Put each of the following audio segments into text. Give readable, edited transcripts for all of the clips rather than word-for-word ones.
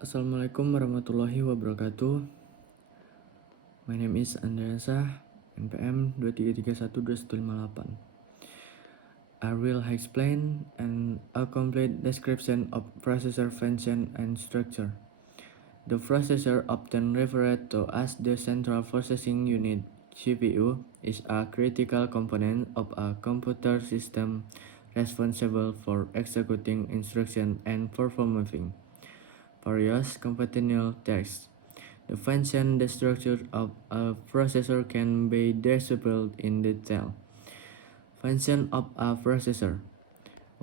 Assalamualaikum warahmatullahi wabarakatuh. My name is Andreasa, NPM 23312158. I will explain a complete description of processor function and structure. The processor, often referred to as the central processing unit (CPU), is a critical component of a computer system responsible for executing instructions and performing various computational tasks. The function, the structure of a processor can be described in detail. Function of a processor.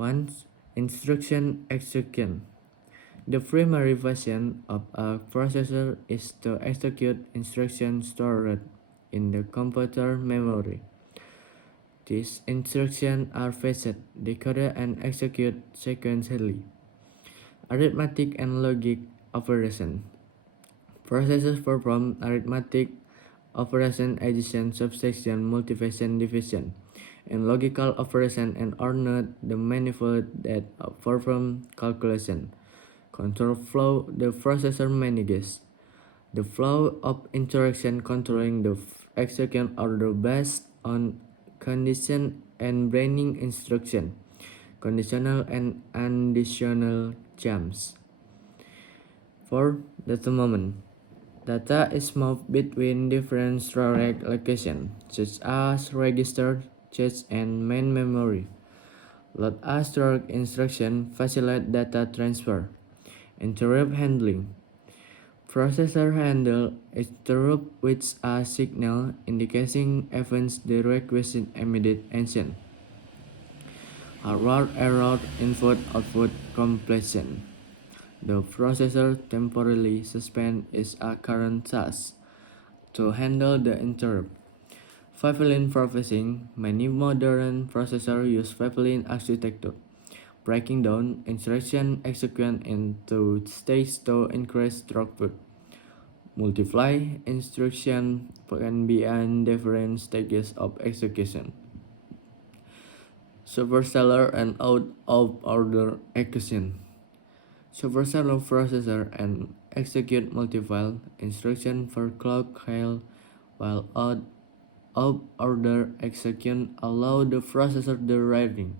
1. Instruction execution. The primary function of a processor is to execute instructions stored in the computer memory. These instructions are fetched, decoded, and executed sequentially. Arithmetic and logic operation. Processors perform arithmetic operation, addition, subtraction, multiplication, division, and logical operation and are not the manifold that perform calculation. Control flow. The processor manages the flow of instruction, controlling the execution order based on condition and braining instruction, conditional and additional jumps. For data moment. Data is moved between different storage locations, such as register, cache, and main memory. Load a storage instruction facilitate data transfer. Interrupt handling. Processor handle interrupt with a signal indicating events that require immediate action. Hardware error input-output completion. The processor temporarily suspends its current task to handle the interrupt. Pipeline processing. Many modern processors use pipeline architecture, breaking down instruction execution into stages to increase throughput. Multiply instruction can be in different stages of execution. Supercellular and out of order execution. Supercellular processor and execute multiple instructions per clock cycle, while out of order execution allow the processor deriving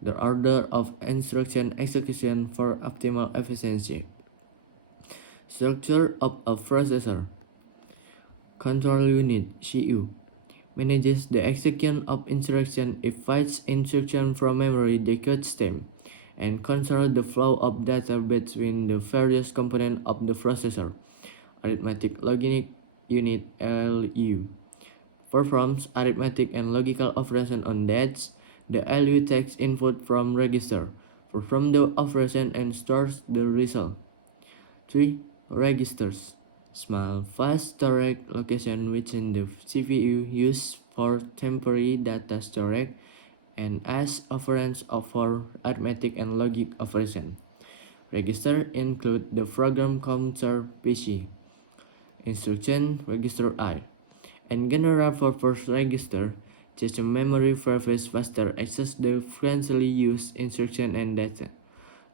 the order of instruction execution for optimal efficiency. Structure of a processor. Control unit (CU) manages the execution of instruction, it fetches instruction from memory, decodes them, and controls the flow of data between the various components of the processor. Arithmetic logic unit (LU) performs arithmetic and logical operation on dates. The LU takes input from register, performs the operation, and stores the result. 3. Registers. Small, fast storage location within the CPU used for temporary data storage and as operands for arithmetic and logic operation. Register include the program counter PC, instruction register I, and general purpose register. Just a memory purpose faster access the frequently used instruction and data.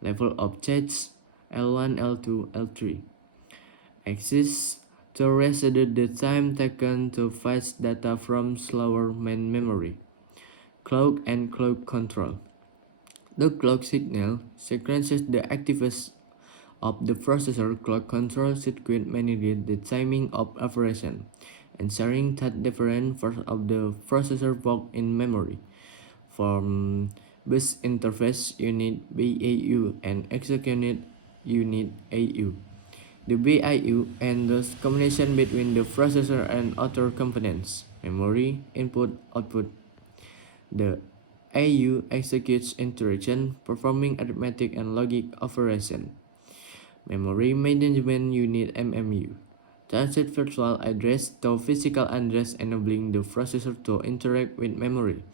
Level of change L1, L2, L3. Exists to reduce the time taken to fetch data from slower main memory. Clock and clock control. The clock signal sequences the activities of the processor. Clock control circuit manages the timing of operation, ensuring that different parts of the processor work in memory. From bus interface unit BAU and execution unit AU. The BIU handles communication between the processor and other components, memory, input, output. The AU executes instruction, performing arithmetic and logic operation. Memory Management Unit (MMU) translates virtual address to physical address, enabling the processor to interact with memory.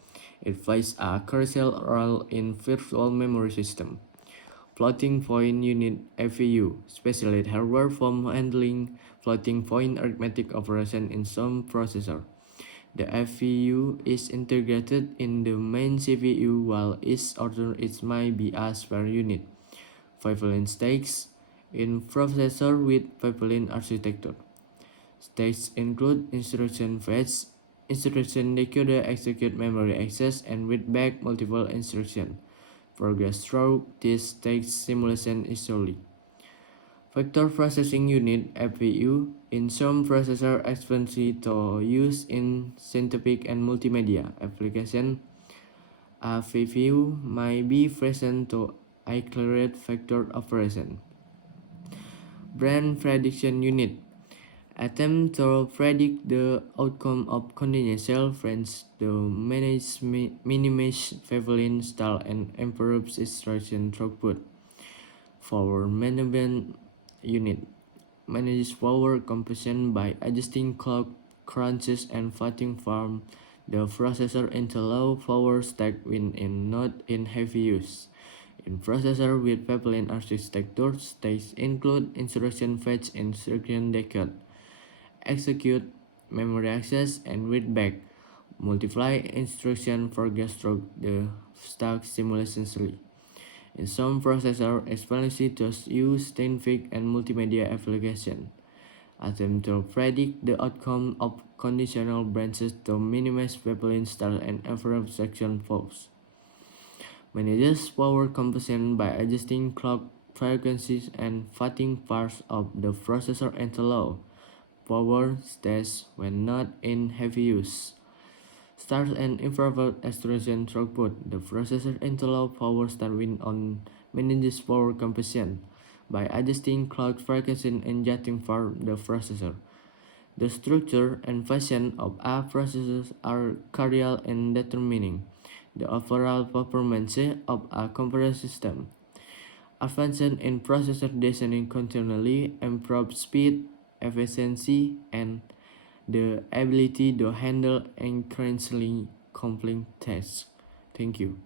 It plays a crucial role in virtual memory system. Floating Point Unit (FPU) specialized hardware for handling floating point arithmetic operation in some processor. The FPU is integrated in the main CPU while each order it may be a spare unit. Pipeline stakes in processor with pipeline architecture. Stacks include instruction fetch, instruction decoder, execute memory access, and read-back multiple instructions. Progress through this stack simulation easily. Vector Processing Unit (FPU) in some processor expensive to use in scientific and multimedia applications. A VPU may be present to accelerate vector operation. Brand Prediction Unit attempt to predict the outcome of continuous brands to minimize wavelength stall and improve instruction throughput. Power Management Unit manages power consumption by adjusting clock crunches and fatting from the processor into low power stack when not in heavy use. In processor with pipeline architecture, stacks include instruction fetch, instruction decode, execute, memory access, and read back. Multiply instruction progress through the stack simultaneously. In some processors, especially those use scientific and multimedia applications, attempt to predict the outcome of conditional branches to minimize pipeline stall and improve section flows. Manages power consumption by adjusting clock frequencies and fatting parts of the processor into low power states when not in heavy use. Start and improved extraction throughput. The processor into low power start when on manages power consumption by adjusting clock frequency and adjusting for the processor. The structure and function of a processor are crucial in determining the overall performance of a computer system. Advancement in processor designing continually improves speed, efficiency, and the ability to handle increasingly complex tasks. Thank you.